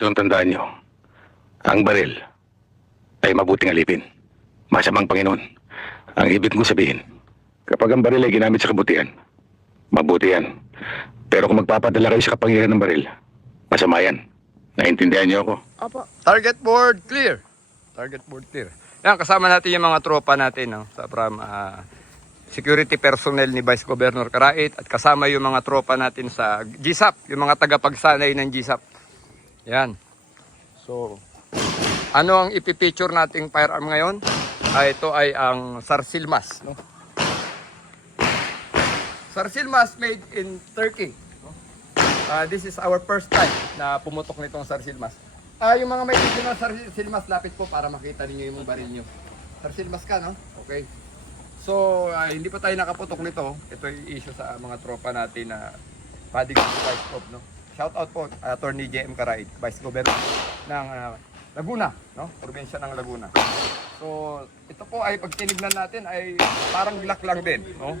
Itong tandaan nyo, ang baril ay mabuting alipin. Masamang Panginoon. Ang ibig ko sabihin, kapag ang baril ay ginamit sa kabutihan, mabuti yan. Pero kung magpapadala kayo sa kapangyarihan ng baril, masama yan. Naintindihan niyo ako? Opo. Target board clear. Target board clear. Yan, kasama natin yung mga tropa natin, no? Sa security personnel ni Vice Governor Carait at kasama yung mga tropa natin sa GSAP, yung mga tagapagsanay ng GSAP. Yan. So, ano ang ipipicture nating firearm ngayon? Ito ay ang Sarsilmas, no? Sarsilmas made in Turkey. No? This is our first time na pumutok nitong Sarsilmas. Yung mga may video ng Sarsilmas, lapit po para makita niyo yung baril niyo. Sarsilmas ka, no? Okay. So, hindi pa tayo nakaputok nito. Ito yung issue sa mga tropa natin na body vice prop, no? Shout out po, Attorney J.M. Carait, Vice Governor ng Laguna, no? Probinsya ng Laguna. So, ito po ay pag tinignan natin ay parang black lang din, no?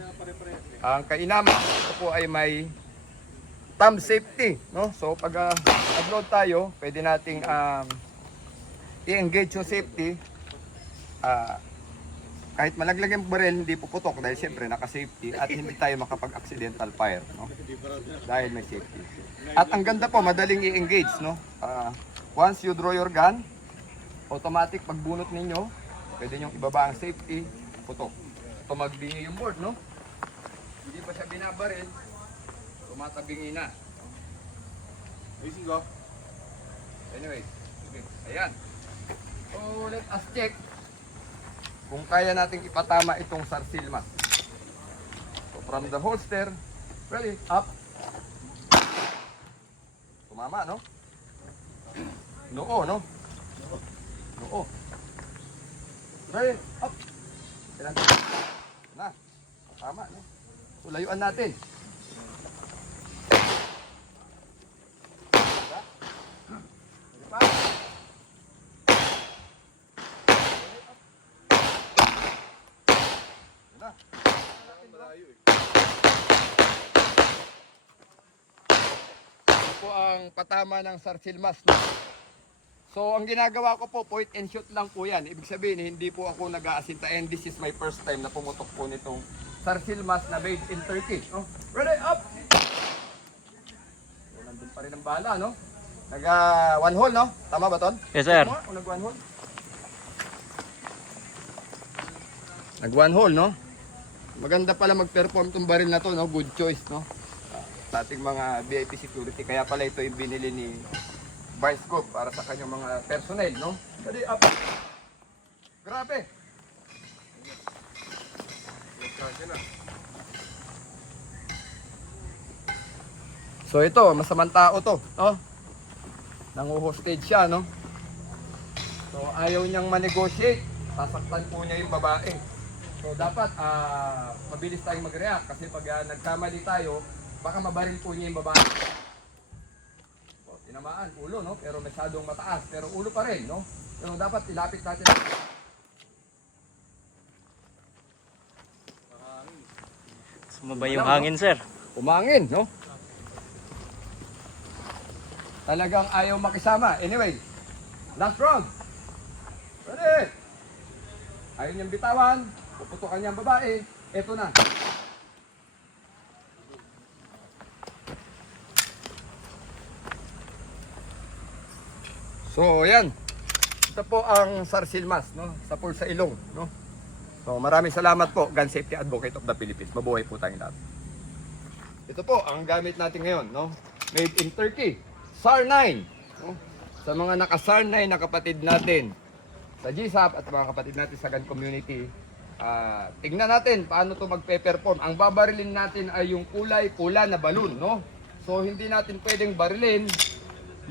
Ang kainaman, ito po ay may thumb safety, no? So, pag upload tayo, pwede nating i-engage yung safety. Kahit malaglag yung baril, hindi puputok dahil siyempre naka-safety at hindi tayo makapag-accidental fire, no? Dahil may safety. At ang ganda po, madaling i-engage, no? Once you draw your gun, automatic pagbunot ninyo, pwede nyo ibaba ang safety, putok. Tumagdingi yung board, no? Hindi pa siya binabaril, tumatabingi na. Anyway, okay. Ayan. So, let us check kung kaya nating ipatama itong Sarsilmas. So, from the holster, ready, up. Tumama, no? Noo, no? Noo. Ready, up. Kailan? Na, tama, no? So, layuan natin. Ito po ang patama ng Sarsilmas, no? So, ang ginagawa ko po, point and shoot lang po yan. Ibig sabihin, hindi po ako nag-aasinta. And this is my first time na pumutok po nitong Sarsilmas na made in Turkey, no? Ready, up! So, nandun pa rin ang bala, no? One hole, no? Tama ba, Ton? Yes, sir. O nag-one hole? Nag-one hole, no? Maganda pala mag-perform itong baril na to, no? Good choice, no? Sa ating mga VIP security. Kaya pala ito yung binili ni Vice Gov para sa kanyang mga personnel, no? Ready, up! Grabe! So ito, masamang tao to, no? Nangu-hostage siya, no? So ayaw niyang ma-negotiate. Sasaktan po niya yung babae. So dapat mabilis tayong mag-react kasi pag nagkamali tayo, baka mabaril po niya yung babae. So, tinamaan, ulo, no? Pero masyadong mataas, pero ulo pa rin, no? Pero dapat ilapit natin. Sumabay yung hangin, sir. Umangin, no? Talagang ayaw makisama. Anyway, last round. Ready? Ayaw niyang bitawan. Puputukan niya ang babae. Eto na. So, ayan. Ito po ang Sarsilmas, no? Sa sa ilong, no? So, maraming salamat po, Gun Safety Advocate of the Philippines. Mabuhay po tayong lahat. Ito po ang gamit natin ngayon, no? Made in Turkey. SAR-9. No? Sa mga naka-SAR-9 na kapatid natin sa GSAP at mga kapatid natin sa gun community, tingnan natin paano to magpe-perform. Ang babarilin natin ay yung kulay pula na balloon, no? So, hindi natin pwedeng barilin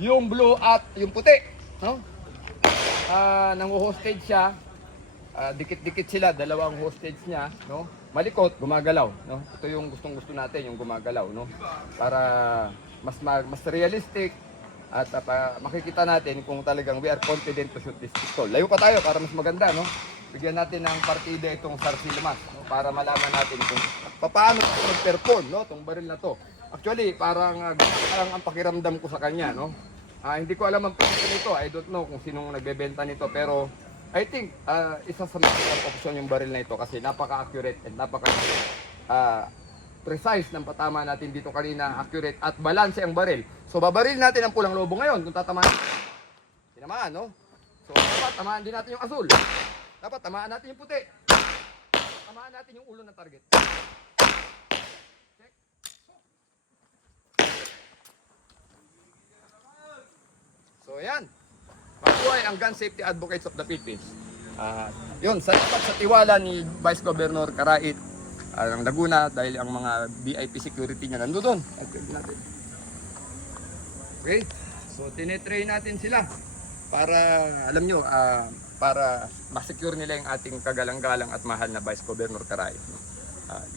yung blue at yung puti, no? Nangu-hostage siya. Dikit-dikit sila, dalawang hostage niya, no? Malikot, gumagalaw, no? Ito yung gustong-gusto natin, yung gumagalaw, no? Para mas realistic at makikita natin kung talagang we are confident to shoot this pistol. Layo pa tayo para mas maganda, no? Bigyan natin ng partida itong Sarsilmas, no? Para malaman natin kung paano mag-perform, no? Itong baril na to. Actually, parang ang pakiramdam ko sa kanya, no? Hindi ko alam ang presyo nito. I don't know kung sinong nagbebenta nito. Pero I think isa sa magandang option yung baril na ito kasi napaka-accurate and precise ng patama natin dito kanina. Accurate at balanse ang baril. So babaril natin ang pulang lobo ngayon kung tatamaan. Tinamaan, no? So dapat tamaan din natin yung asul. Dapat tamaan natin yung puti. Tamaan natin yung ulo ng target. Check. So yan. Mabuhay ang Gun Safety Advocates of the Philippines. Yun, salamat sa tiwala ni Vice Governor Karait ng Laguna dahil ang mga VIP security niya nandoon. Okay? So tinetrain natin sila para alam nyo, para ma-secure nila yung ating kagalang-galang at mahal na Vice Governor Karait.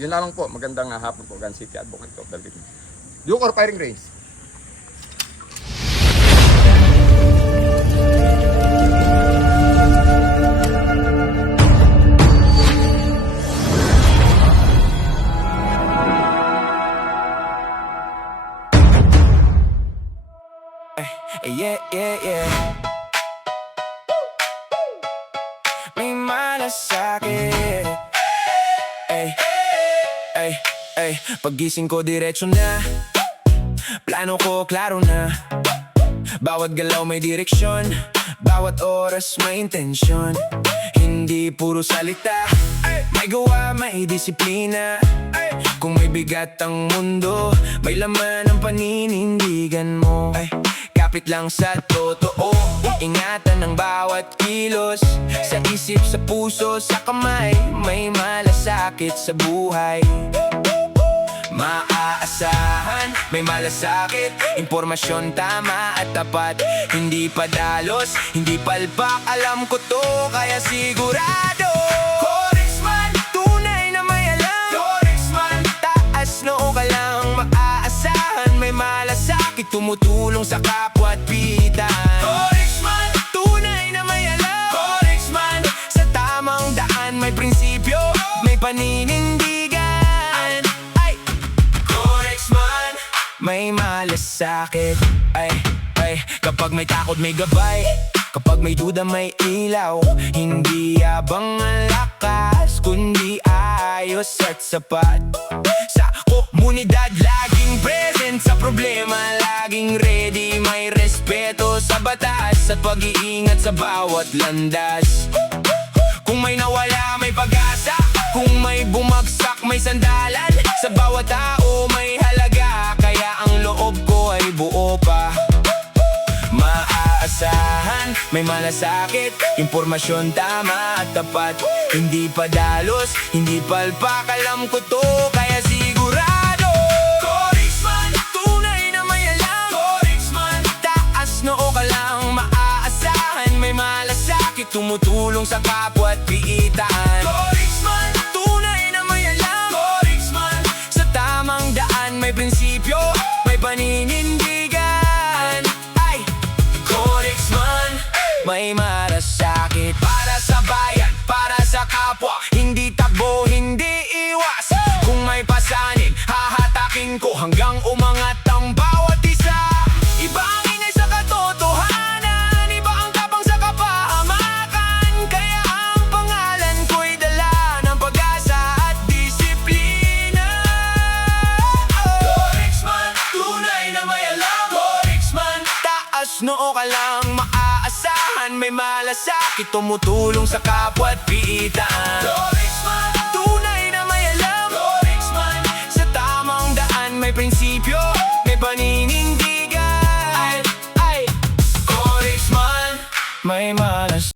Yun lamang po, magandang hapon po, Gun Safety Advocates of the Philippines. Duke or firing range? Yeah, yeah, yeah. May malasakit. Ay, ay, ay. Paggising ko diretso na. Plano ko klaro na. Bawat galaw may direksyon. Bawat oras may intensyon. Hindi puro salita. May gawa, may disiplina. Kung may bigat ang mundo, may laman ang paninindigan mo. Kapit lang sa totoo, ingatan ng bawat kilos. Sa isip, sa puso, sa kamay, may malasakit sa buhay. Maaasahan, may malasakit. Impormasyon tama at tapat. Hindi padalos, hindi palpak. Alam ko to, kaya sigurado. Corexman, tunay na may alam. Corexman, taas noo ka lang. Maaasahan, may malasakit. Tumutulong sa kapwa at pitan. Corexman, tunay na may alam. Corexman, sa tamang daan may prinsipyo, may paninindigan. Ay, Corexman, may malasakit. Ay, kapag may takot may gabay. Kapag may duda may ilaw. Hindi yabang ang lakas, kundi ayos at sapat. Sa komunidad laging present, sa problema laging ready. May respeto sa batas at pag-iingat sa bawat landas. Kung may nawala may pag-asa, kung may bumagsak may sandalan. Sa bawat tao may halaga, kaya ang loob ko ay buo pa. Maaasahan, may malasakit. Impormasyon tama at tapat. Hindi padalos, hindi palpak. Alam ko to, kaya sigurado. Corexman, tunay na may alam. Corexman, taas noo ka lang. Maaasahan, may malasakit. Tumutulong sa kapwa at piitan. Corexman, tunay na may alam. Corexman, sa tamang daan may prinsipyo, may paninindigan. Ay, Corexman, may malasakit. Para sa bayan, para sa kapwa. Hindi takbo, hindi iwas. Kung may pasanin, hahatakin ko hanggang umangat ang bawat isa. Iba ang ingay sa katotohanan, iba ang tapang sa kapahamakan. Kaya ang pangalan ko'y dala ng pag-asa at disiplina. Corexman, tunay na may alam. Corexman, taas noo ka lang. Maaasahan, may malasakit. Tumutulong sa kapwa at piitan. Corexman, tunay na may alam. Corexman, sa tamang daan may prinsipyo.